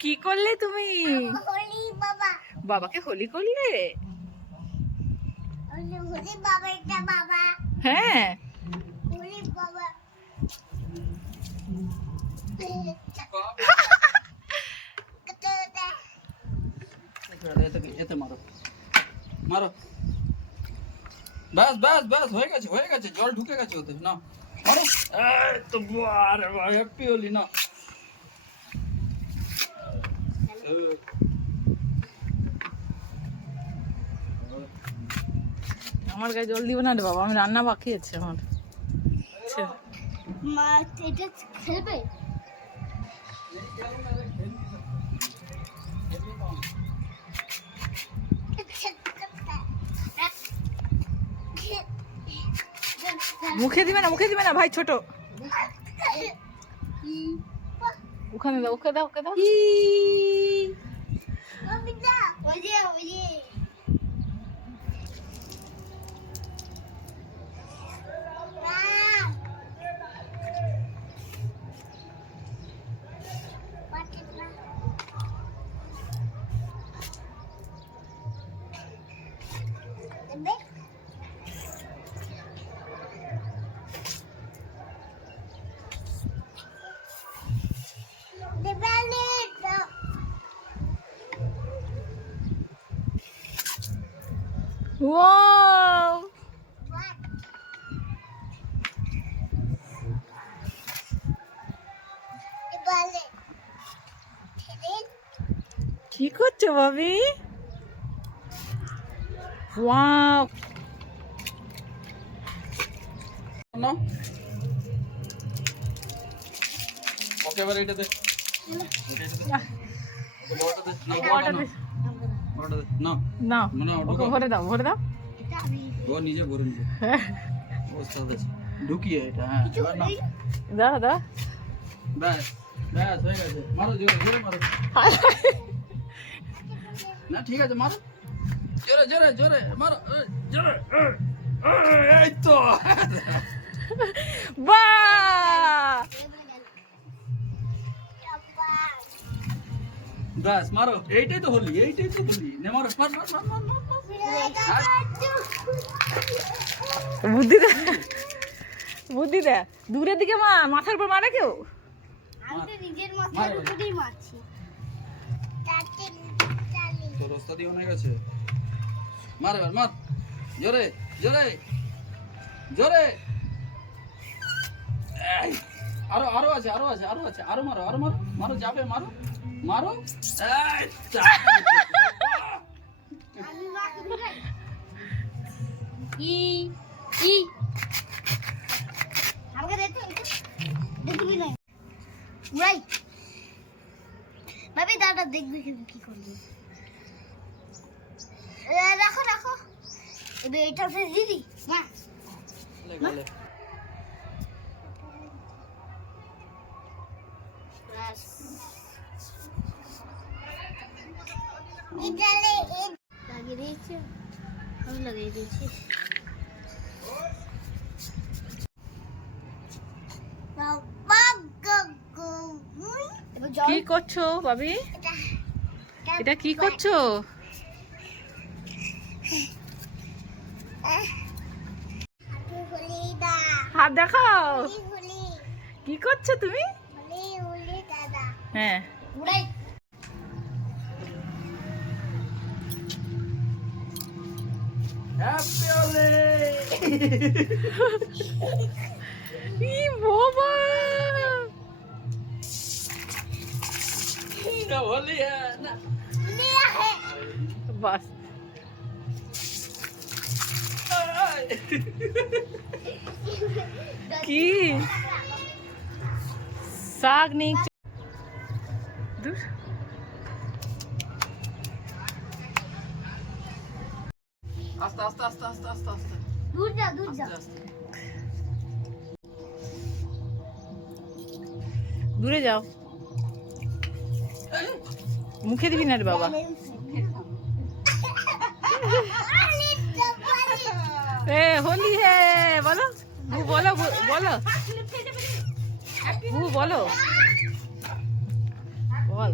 কি করলে তুমি? বাবাকে হোলি করলে? হ্যাঁ, এতে মারো মারো, ব্যাস ব্যাস ব্যাস, হয়ে গেছে হয়ে গেছে, জল ঢুকে গেছে ওতে, না মারো। এই তো আরে ভাই, হ্যাপি হোলি না। আমার গায়ে জল দিবে না রে বাবা, আমি রান্না বাকি আছে আমার। মা এটা খেলবে? মুখে দিবে না, মুখে দিবে না ভাই, ছোট। ওখানে দাও, ওকে দাও, ওকে দাও। ওই যে ওই যে ওয়াও, কি করছো ভাবি? ওয়াও, না ওকে, এবার এটা দে, বড়টা দে, না বড়টা না, বড়টা দে না, না মানে ওকে ভরে দাও, ভরে দাও। ও নিজে ভরে নিজে ওস্তাদ আছে, ঢুকিয়ে এটা। হ্যাঁ এবার না, দাও দাও। ব্যাস ব্যাস হয়ে গেছে, মারো জোরে জোরে মারো। না ঠিক আছে, মারো জোরে জোরে জোরে মারো, জোরে। এই তো বাহ, ব্যাস মারো, এইটাই তো হোলি, এইটাই তো হোলি, নে মারো, মার মার মার মার মার। বুদ্ধি দে, বুদ্ধি দে। দূরের দিকে মা, মাথার উপর মারে কেউ? আমি তো নিজের মাথার উপরেই মারছি। তোর ওস্তাদি হয়ে গেছে, মার এবার মার, জোরে জোরে জোরে। এই, আরো আরো আছে, আরো আছে, আরো আছে, আরো মারো, আরো মারো, মারো যাবে, মারো মারো। এই, আমি মাকে দিই। ই আমাকে দেখতে দেখবি না রাইট ভাবি, দাদা দেখবি কি করবি। রাখো রাখো, এবার এটা দিদি মা গেলে লাগিয়ে দিয়েছি, আমি লাগিয়ে দিয়েছি। কি করছো ভাবি? এটা কি করছো? হাত দেখাও, কি করছো তুমি? হ্যাঁ, হ্যাপি হোলি। ই বাবা, এটা হোলি হ্যাঁ না, বাস। কি শাক নেই? দূর, আস্তে আস্তে আস্তে আস্তে আস্তে আস্তে দূর যা দূর যা। আস্তে আস্তে। দূরে যাও, মুখে দিবি না রে বাবা। এ হোলি হে, বলো बोलो बोलो। বলো বল